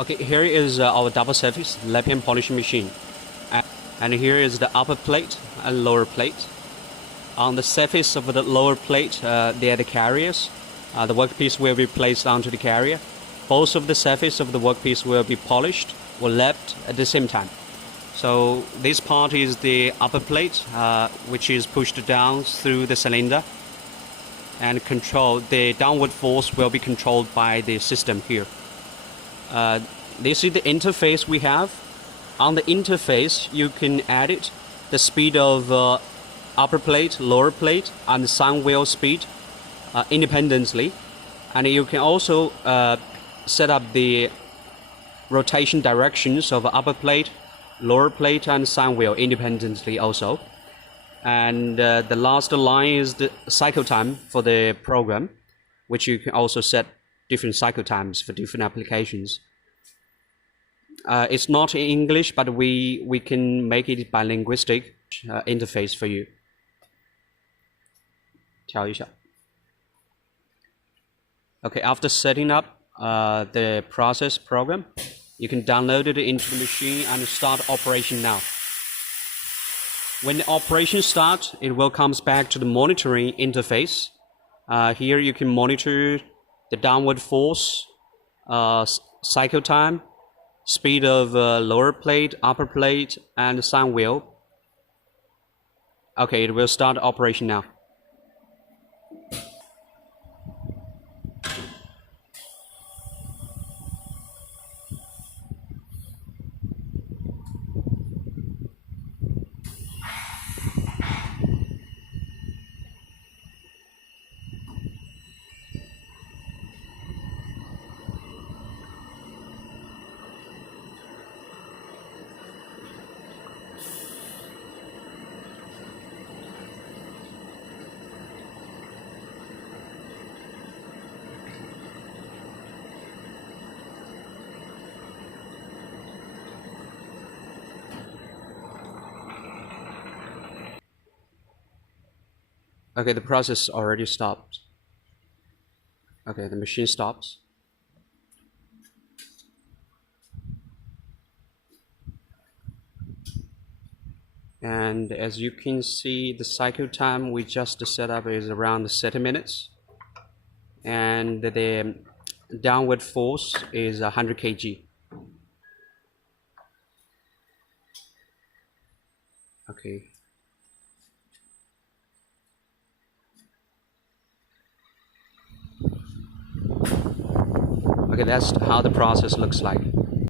Okay, here is our double surface lap-in polishing machine. And here is the upper plate and lower plate. On the surface of the lower plate, they are the carriers. The workpiece will be placed onto the carrier. Both of the surface of the workpiece will be polished or lapped at the same time. So this part is the upper plate, which is pushed down through the cylinder and control. The downward force will be controlled by the system here. This is the interface we have. On the interface, you can edit the speed of upper plate, lower plate, and sun wheel speed independently. And you can also set up the rotation directions of upper plate, lower plate, and sun wheel independently also. And the last line is the cycle time for the program, which you can also set different cycle times for different applications. It's not in English, but we can make it bilinguistic interface for you. 调一下. Okay, after setting up the process program, you can download it into the machine and start operation now. When the operation starts, it will come back to the monitoring interface. Here you can monitor the downward force, cycle time, speed of lower plate, upper plate, and sun wheel. Okay, it will start operation now. Okay, the process already stopped. Okay, the machine stops. And as you can see, the cycle time we just set up is around 30 minutes. And the downward force is 100 kg. Okay. Okay, that's how the process looks like.